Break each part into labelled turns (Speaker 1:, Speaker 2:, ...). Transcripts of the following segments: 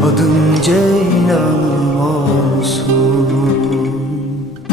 Speaker 1: Adın Ceylan'ım olsun Müzik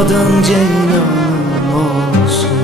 Speaker 1: Adın Ceylan olsun